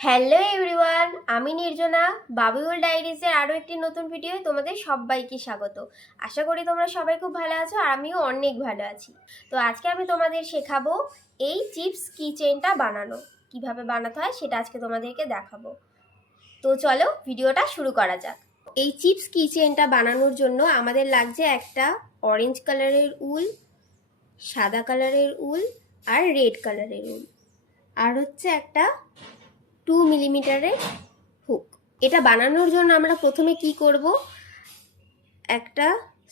Hello everyone, আমি নির্জনা। বাবুল ডায়েরিজের আরও একটি নতুন ভিডিও তোমাদের সবাইকে স্বাগত। আশা করি তোমরা সবাই খুব ভালো আছো আর আমিও অনেক ভালো আছি। তো আজকে আমি তোমাদের শেখাবো এই চিপস কিচেনটা বানানো, কিভাবে বানাতে হয় সেটা আজকে তোমাদেরকে দেখাবো। তো চলো ভিডিওটা শুরু করা যাক। এই চিপস কিচেনটা বানানোর জন্য আমাদের লাগছে একটা অরেঞ্জ কালারের উল, সাদা কালারের উল আর রেড কালারের উল, আর হচ্ছে একটা 2 মিলিমিটারের হুক। এটা বানানোর জন্য আমরা প্রথমে কি করব, একটা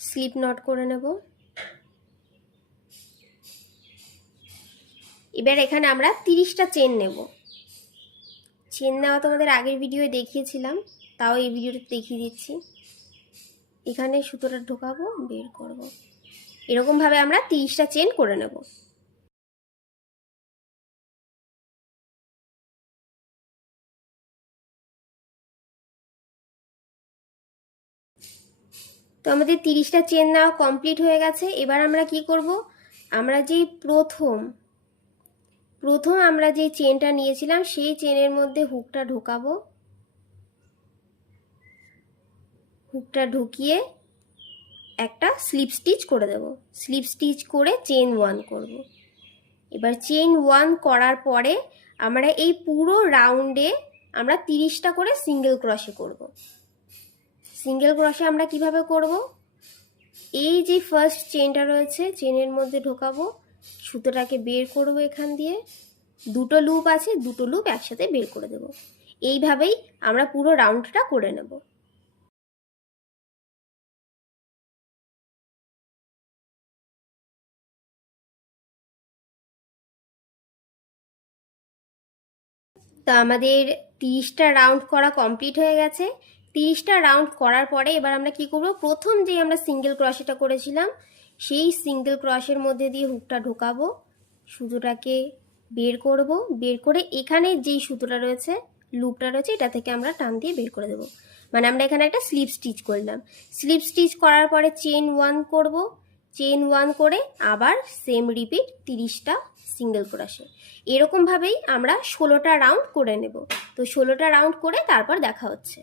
স্লিপ নট করে নেব। এবার এখানে আমরা 30টা চেন নেব। চেন নেওয়া তোমাদের আগের ভিডিওয়ে দেখিয়েছিলাম, তাও এই ভিডিওতে দেখিয়ে দিচ্ছি। এখানে সুতোটা ঢোকাবো, বের করব। এরকমভাবে আমরা 30টা চেন করে নেব। তো আমাদের 30টা চেন নেওয়া কমপ্লিট হয়ে গেছে। এবার আমরা কি করব, আমরা যেই প্রথম আমরা যে চেনটা নিয়েছিলাম সেই চেনের মধ্যে হুকটা ঢোকাবো। হুকটা ঢুকিয়ে একটা স্লিপ স্টিচ করে দেব। স্লিপ স্টিচ করে চেন 1 করব। এবার চেন 1 করার পরে আমরা এই পুরো রাউন্ডে আমরা 30টা করে সিঙ্গেল ক্রশে করব। সিঙ্গেল ক্রশে আমরা কিভাবে করব, এই যে ফার্স্ট চেনটা রয়েছে চেনের মধ্যে ঢোকাবো, সুতোটাকে বের করব এখান দিয়ে, দুটো লুপ আছে, দুটো লুপ একসাথে বের করে দেব। এইভাবেই আমরা পুরো রাউন্ডটা করে নেব। তো আমাদের 30টা রাউন্ড করা কমপ্লিট হয়ে গেছে। 30টা রাউন্ড করার পরে এবার আমরা কি করব, প্রথম যে আমরা সিঙ্গেল ক্রশেটা করেছিলাম সেই সিঙ্গেল ক্রশের মধ্যে দিয়ে হুকটা ঢোকাবো, সুতোটাকে বের করব। বের করে এখানে যেই সুতোটা রয়েছে, লুপটা রয়েছে, এটা থেকে আমরা টান দিয়ে বের করে দেবো। মানে আমরা এখানে একটা স্লিপ স্টিচ করলাম। স্লিপ স্টিচ করার পরে চেন 1 করব। চেন 1 করে আবার সেম রিপিট 30টা সিঙ্গেল ক্রশে। এরকমভাবেই আমরা 16টা রাউন্ড করে নেব। তো 16টা রাউন্ড করে তারপর দেখা হচ্ছে।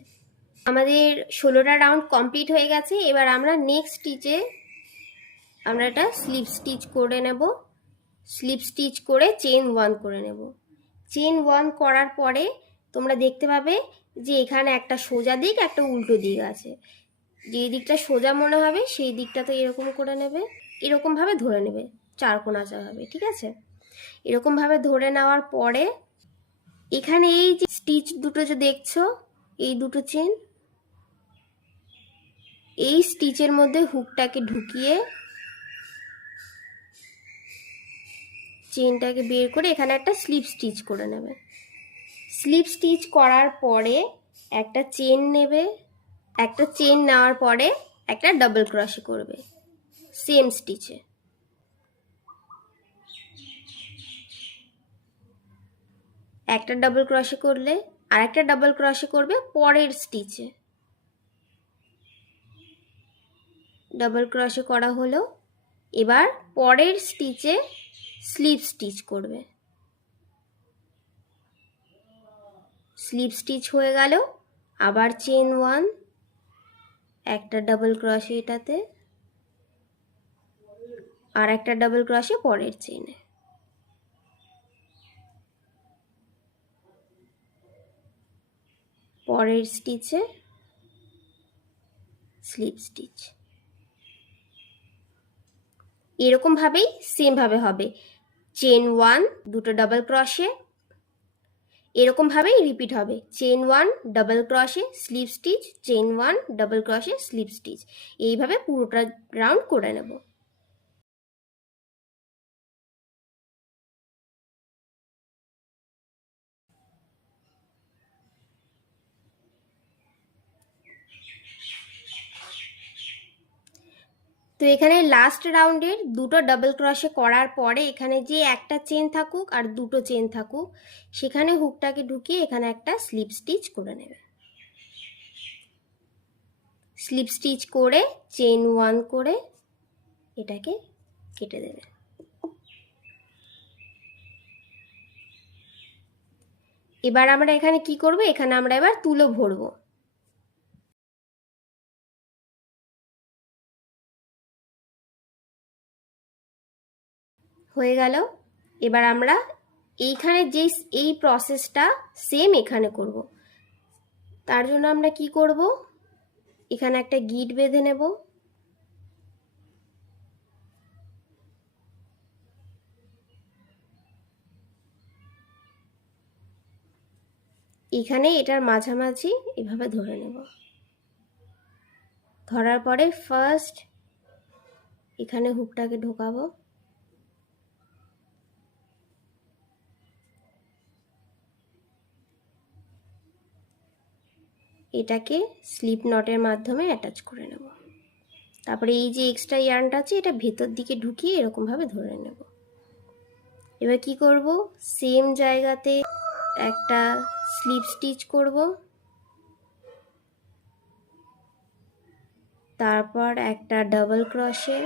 আমাদের 16টা রাউন্ড কমপ্লিট হয়ে গেছে। এবার আমরা নেক্সট স্টিচে আমরা একটা স্লিপ স্টিচ করে নেব। স্লিপ স্টিচ করে চেন 1 করে নেব। চেন 1 করার পরে তোমরা দেখতে পাবে যে এখানে একটা সোজা দিক, একটা উল্টো দিক আছে। যে দিকটা সোজা মনে হবে সেই দিকটাতে এরকম করে নেবে, এরকমভাবে ধরে নেবে, চারকোনা হবে, ঠিক আছে? এরকমভাবে ধরে নেওয়ার পরে এখানে এই যে স্টিচ দুটো যে দেখছো, এই দুটো চেন, এই স্টিচের মধ্যে হুকটাকে ঢুকিয়ে চেনটাকে বের করে এখানে একটা স্লিপ স্টিচ করে নেবে। স্লিপ স্টিচ করার পরে একটা চেন নেবে। একটা চেন নেওয়ার পরে একটা ডাবল ক্রশে করবে সেম স্টিচে। একটা ডাবল ক্রশে করলে আর একটা ডাবল ক্রশে করবে পরের স্টিচে। ডাবল ক্রশে করা হলো। এবার পরের স্টিচে স্লিপ স্টিচ করবে। স্লিপ স্টিচ হয়ে গেল। আবার চেন 1, একটা ডাবল ক্রশে এটাতে, আর একটা ডাবল ক্রশে পরের চেনে। পরের স্টিচে স্লিপ স্টিচ। এরকমভাবেই সেমভাবে হবে। চেন 1, দুটো ডাবল ক্রশে, এরকমভাবেই রিপিট হবে। Chain 1 double crochet slip stitch, chain 1 double crochet slip stitch. এইভাবে পুরোটা রাউন্ড করে নেব। তো এখানে লাস্ট রাউন্ডের দুটো ডাবল ক্রশে করার পরে এখানে যে একটা চেন থাকুক আর দুটো চেন থাকুক, সেখানে হুকটাকে ঢুকিয়ে এখানে একটা স্লিপ স্টিচ করে নেবে। স্লিপ স্টিচ করে চেন 1 করে এটাকে কেটে দেবে। এবার আমরা এখানে কি করব, এখানে আমরা এবার তুলো ভরবো। হয়ে গেল। এবার আমরা এইখানে যে এই প্রসেসটা সেম এখানে করব। তার জন্য আমরা কি করব, এখানে একটা গিট বেঁধে নেব। এখানে এটার মাঝামাঝি এভাবে ধরে নেব। ধরার পরে ফার্স্ট এখানে হুকটাকে ঢোকাবো। এটাকে স্লিপ নটের মাধ্যমে অ্যাটাচ করে নেব। তারপরে এই যে এক্সট্রা ইয়ার্নটা আছে এটা ভেতর দিকে ঢুকিয়ে এরকমভাবে ধরে নেব। এবার কি করব, সেম জায়গাতে একটা স্লিপ স্টিচ করব, তারপর একটা ডাবল ক্রোশে,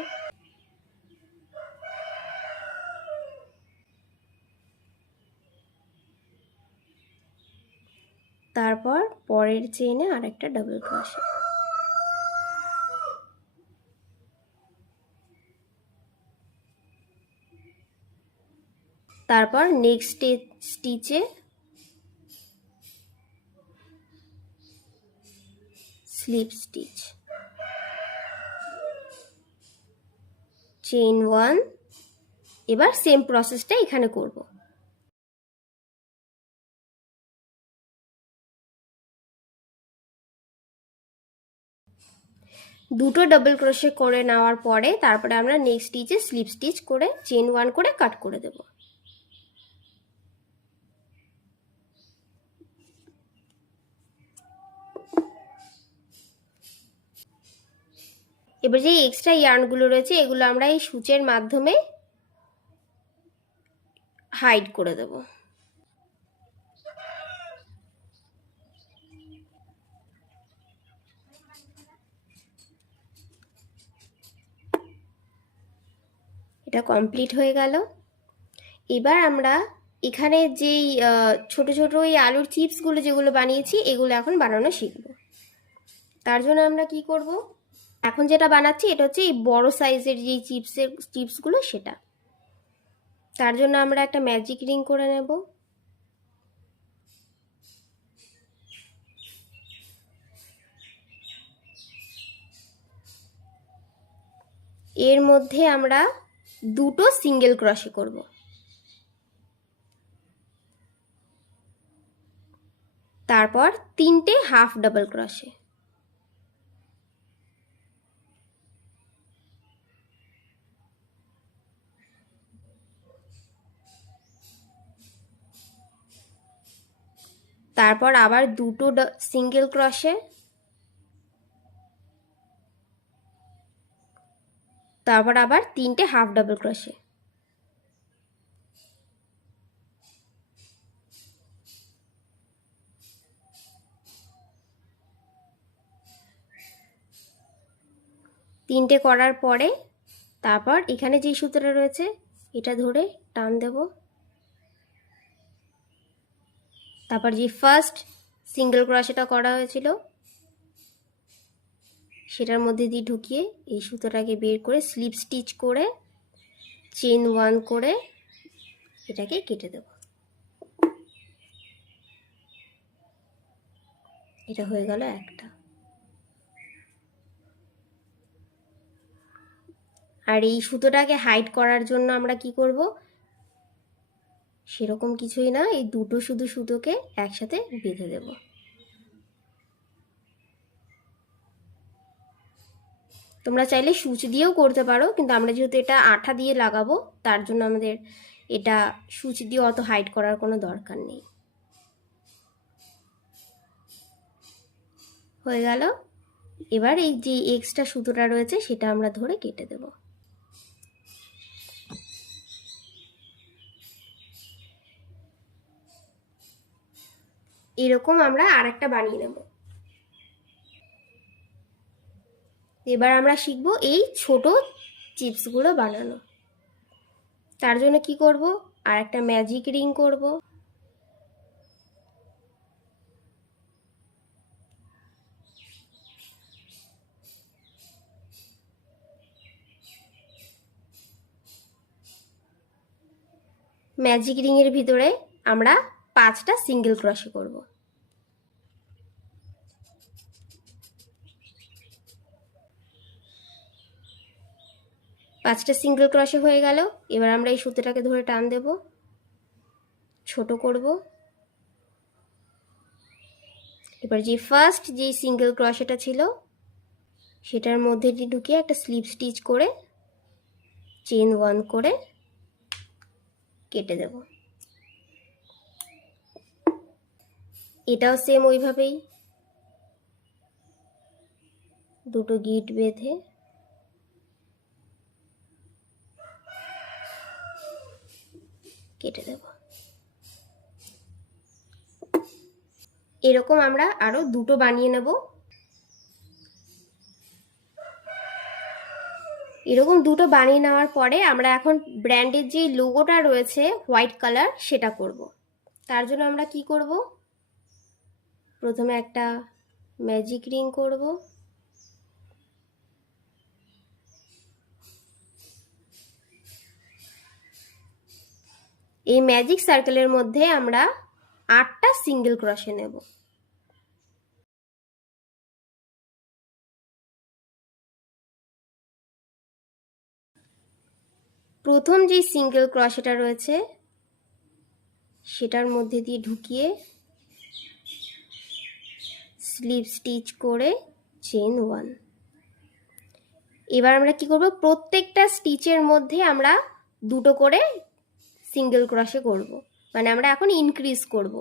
তারপর পরের চেইনে আরেকটা ডাবল ক্রোশে। তারপর নেক্সট স্টিচে স্লিপ স্টিচ, চেইন 1। এবার সেম প্রসেসটা এখানে করব। দুটো ডাবল ক্রোশে করে নেওয়ার পরে তারপরে আমরা নেক্সট স্টিচে স্লিপ স্টিচ করে চেইন 1 করে কাট করে দেব। এবার যে এক্সট্রা ইয়ার্নগুলো রয়েছে এগুলো আমরা এই সূচের মাধ্যমে হাইড করে দেব। এটা কমপ্লিট হয়ে গেল। এবার আমরা এখানে যেই ছোট ছোট ওই আলুর চিপসগুলো যেগুলো বানিয়েছি এগুলো এখন বানানো শিখব। তার জন্য আমরা কি করব, এখন যেটা বানাচ্ছি এটা হচ্ছে এই বড় সাইজের যেই চিপসগুলো সেটা। তার জন্য আমরা একটা ম্যাজিক রিং করে নেব। এর মধ্যে আমরা দুটো সিঙ্গেল ক্রোশে করব। তারপর তিনটে হাফ ডাবল ক্রোশে। তারপর আবার দুটো সিঙ্গেল ক্রোশে। তারপর আবার তিনটে হাফ ডাবল ক্রোশে। তিনটে করার পরে তারপর এখানে যে সুতোটা রয়েছে এটা ধরে টান দেব। তারপর যে ফার্স্ট সিঙ্গেল ক্রোশেটা করা হয়েছিল সেটার মধ্যে দিয়ে ঢুকিয়ে এই সুতোটাকে বের করে স্লিপ স্টিচ করে চেইন 1 করে এটাকে কেটে দেব। এটা হয়ে গেল একটা। আর এই সুতোটাকে হাইড করার জন্য আমরা কি করব, সেরকম কিছুই না, এই দুটো শুধু সুতোকে একসাথে বেঁধে দেব। তোমরা চাইলে সূচ দিয়েও করতে পারো, কিন্তু আমরা যেহেতু এটা আঠা দিয়ে লাগাবো তার জন্য আমাদের এটা সূচ দিয়ে অত হাইড করার কোনো দরকার নেই। হয়ে গেল। এবার এই যে এক্সট্রা সুতোটা রয়েছে সেটা আমরা ধরে কেটে দেব। এরকম আমরা আরেকটা বানিয়ে নেব। এবার আমরা শিখব এই ছোট চিপসগুলো বানানো। তার জন্য কি করব, আর একটা ম্যাজিক রিং করব। ম্যাজিক রিংয়ের ভিতরে আমরা 5টা সিঙ্গেল ক্রোশে করব। পাঁচটা সিঙ্গেল ক্রোশে হয়ে গেল। এবার আমরা এই সুতোটাকে ধরে টান দেব, ছোট করব। এবার যে ফার্স্ট যে সিঙ্গেল ক্রোশেটা ছিল সেটার মধ্যে দিয়ে ঢুকিয়ে একটা স্লিপ স্টিচ করে চেন 1 করে কেটে দেব। এটাও সেম ওইভাবেই দুটো গিট বেঁধে কেটে দেব। এরকম আমরা আরো দুটো বানিয়ে নেব। এরকম দুটো বানিয়ে নেওয়ার পরে আমরা এখন ব্র্যান্ডের যে লোগোটা রয়েছে হোয়াইট কালার সেটা করব। তার জন্য আমরা কি করব, প্রথমে একটা ম্যাজিক রিং করব, এই ম্যাজিক সার্কেলের মধ্যে আমরা 8টা সিঙ্গেল ক্রোশে নেব। প্রথম যে সিঙ্গেল ক্রোশেটা রয়েছে সেটার মধ্যে দিয়ে ঢুকিয়ে স্লিপ স্টিচ করে চেন 1। এবার আমরা কি করব, প্রত্যেকটা স্টিচের মধ্যে আমরা দুটো করে সিঙ্গেল ক্রোশে করব, মানে আমরা এখন ইনক্রিজ করব।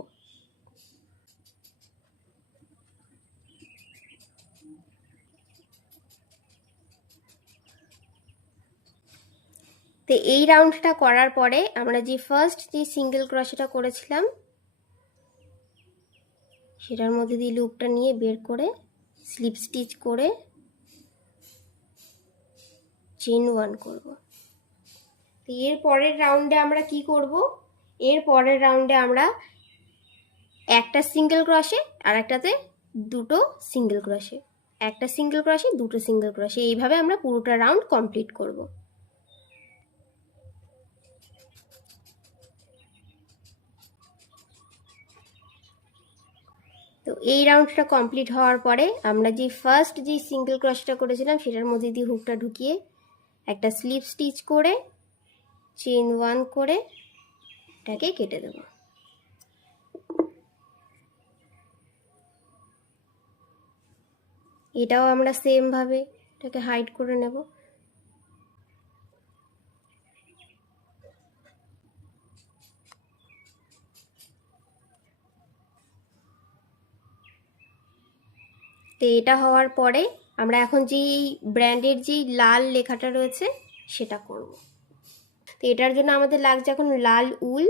তো এই রাউন্ডটা করার পরে আমরা যে ফার্স্ট যে সিঙ্গেল ক্রোশেটা করেছিলাম সেটার মধ্যে দিয়ে লুপটা নিয়ে বের করে স্লিপ স্টিচ করে চেন 1 করব। তো এর পরের রাউন্ডে আমরা কি করব, এর পরের রাউন্ডে আমরা একটা সিঙ্গেল ক্রোশে আর একটাতে দুটো সিঙ্গেল ক্রোশে, একটা সিঙ্গেল ক্রোশে দুটো সিঙ্গেল ক্রোশে, এইভাবে আমরা পুরোটা রাউন্ড কমপ্লিট করব। তো এই রাউন্ডটা কমপ্লিট হওয়ার পরে আমরা যে ফার্স্ট যে সিঙ্গেল ক্রোশটা করেছিলাম সেটার মধ্যে দিয়ে হুকটা ঢুকিয়ে একটা স্লিপ স্টিচ করে চেন 1 করে এটাকে কেটে দেব। এটাও আমরা সেম ভাবে এটাকে হাইড করে নেব। তো এটা হওয়ার পরে আমরা এখন যেই ব্র্যান্ডের যেই লাল লেখাটা রয়েছে সেটা করব। তো এটার জন্য আমাদের লাগছে এখন লাল উল।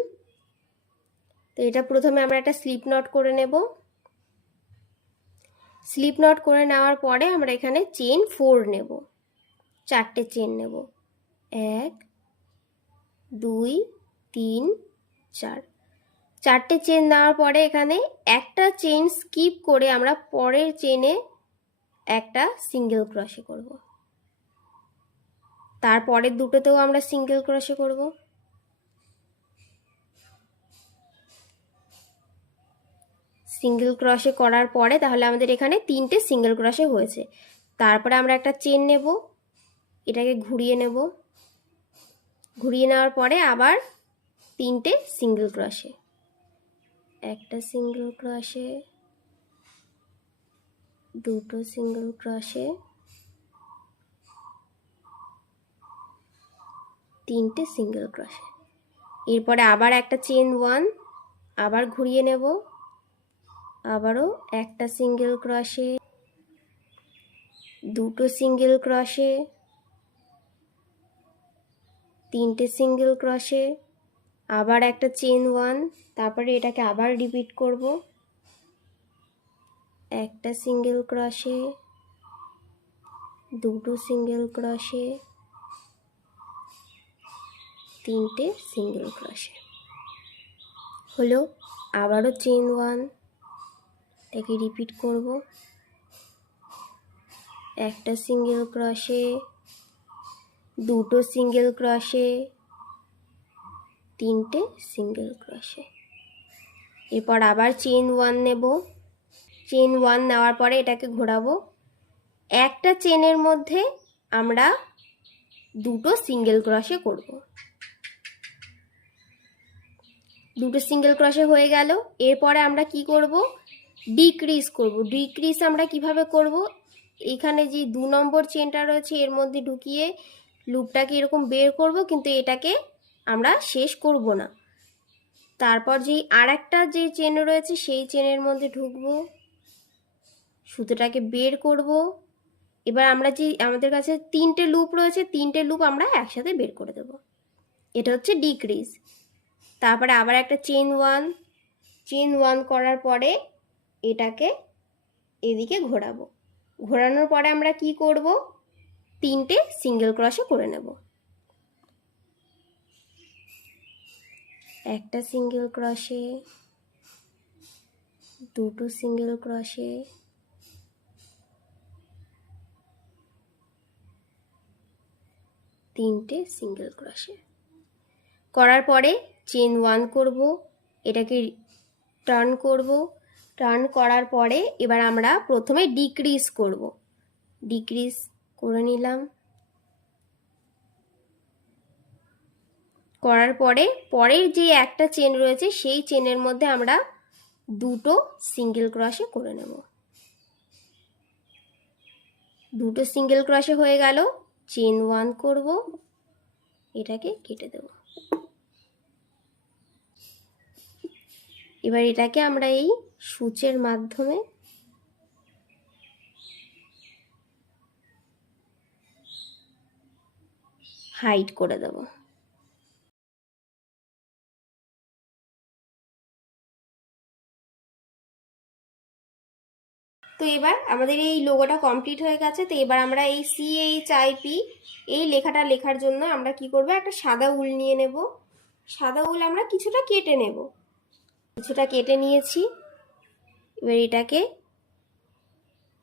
তো এটা প্রথমে আমরা একটা স্লিপ নট করে নেব। স্লিপ নট করে নেওয়ার পরে আমরা এখানে চেন 4 নেব, 4টে চেন নেব, 1 2 3 4। 4টে চেন দেওয়ার পরে এখানে একটা চেন স্কিপ করে আমরা পরের চেনে একটা সিঙ্গেল ক্রোশে করব, তারপরের দুটোতেও আমরা সিঙ্গেল ক্রোশে করব। সিঙ্গেল ক্রোশে করার পরে তাহলে আমাদের এখানে 3টে সিঙ্গেল ক্রোশে হয়েছে। তারপরে আমরা একটা চেন নেব, এটাকে ঘুরিয়ে নেব, ঘুরিয়ে নেওয়ার পরে আবার 3টে সিঙ্গেল ক্রোশে, একটা সিঙ্গেল ক্রোশে, দুটো সিঙ্গেল ক্রোশে, 3টে সিঙ্গেল ক্রোশে। এরপরে আবার একটা চেন 1, আবার ঘুরিয়ে নেব, আবারও একটা সিঙ্গেল ক্রোশে, দুটো সিঙ্গেল ক্রোশে, 3টে সিঙ্গেল ক্রোশে, আবার একটা চেন 1, তারপরে এটাকে আবার রিপিট করব, একটা সিঙ্গেল ক্রোশে, দুটো সিঙ্গেল ক্রোশে, 3টে সিঙ্গেল ক্রোশে হলো। আবারও চেন 1, এটাকে রিপিট করব, একটা সিঙ্গেল ক্রোশে, দুটো সিঙ্গেল ক্রোশে, তিনটে সিঙ্গেল ক্রোশে। এরপর আবার চেন 1 নেব। চেন 1 নেওয়ার পরে এটাকে ঘোরাবো। একটা চেনের মধ্যে আমরা দুটো সিঙ্গেল ক্রোশে করব। দুটো সিঙ্গেল ক্রোশে হয়ে গেল। এরপরে আমরা কি করব, ডিক্রিজ করব। ডিক্রিজ আমরা কিভাবে করব, এখানে যে 2 নম্বর চেনটা রয়েছে এর মধ্যে ঢুকিয়ে লুপটাকে এরকম বের করব, কিন্তু এটাকে আমরা শেষ করব না। তারপর যেই আর একটা যে চেন রয়েছে সেই চেনের মধ্যে ঢুকবো, সুতোটাকে বের করব। এবার আমরা যে আমাদের কাছে 3টে লুপ রয়েছে, 3টে লুপ আমরা একসাথে বের করে দেব। এটা হচ্ছে ডিক্রিজ। তারপরে আবার একটা চেন 1 করার পরে এটাকে এদিকে ঘোরাবো। ঘোরানোর পরে আমরা কি করব, 3টে সিঙ্গেল ক্রোশে করে নেব। একটা সিঙ্গেল ক্রোশে, দুটো সিঙ্গেল ক্রোশে, তিনটে সিঙ্গেল ক্রোশে করার পরে চেন 1 করব, এটাকে টার্ন করব। টার্ন করার পরে এবার আমরা প্রথমে ডিক্রিজ করব। ডিক্রিজ করে নিলাম। করার পরে পরের যে একটা চেন রয়েছে সেই চেনের মধ্যে আমরা দুটো সিঙ্গেল ক্রোশে করে নেব। দুটো সিঙ্গেল ক্রোশে হয়ে গেল। চেন 1 করব, এটাকে কেটে দেব। এবার এটাকে আমরা এই সূচের মাধ্যমে হাইড করে দেব। তো এবার আমাদের এই লোগোটা কমপ্লিট হয়ে গেছে। তো এবার আমরা এই CHIP এই লেখাটা লেখার জন্য আমরা কি করব, একটা সাদা উল নিয়ে নেব। সাদা উল আমরা কিছুটা কেটে নেব। কিছুটা কেটে নিয়েছি। এবার এটাকে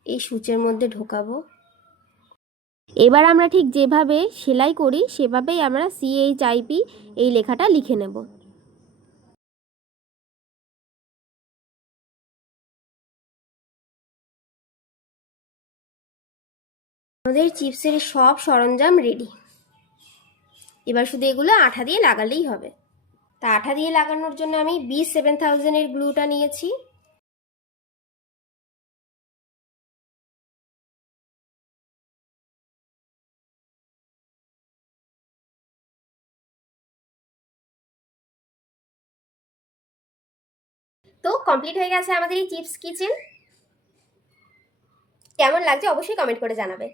এই সূচের মধ্যে ঢোকাবো। এবার আমরা ঠিক যেভাবে সেলাই করি সেভাবেই আমরা CHIP এই লেখাটা লিখে নেব। আমাদের চিপসের সব সরঞ্জাম রেডি। এবার শুধু এগুলো আঠা দিয়ে লাগালেই হবে। তা আঠা দিয়ে লাগানোর জন্য আমি B7000 এর গ্লুটা নিয়েছি। তো কমপ্লিট হয়ে গেছে আমাদের এই চিপস কিচেন। কেমন লাগছে অবশ্যই কমেন্ট করে জানাবে।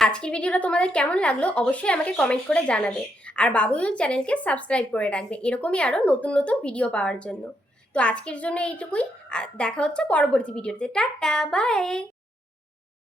আজকের ভিডিওটা তোমাদের কেমন লাগলো অবশ্যই আমাকে কমেন্ট করে জানাবে। আর বাবুল চ্যানেলকে সাবস্ক্রাইব করে রাখবে এরকমই আরও নতুন নতুন ভিডিও পাওয়ার জন্য। তো আজকের জন্য এইটুকুই। দেখা হচ্ছে পরবর্তী ভিডিওতে। Tata, by.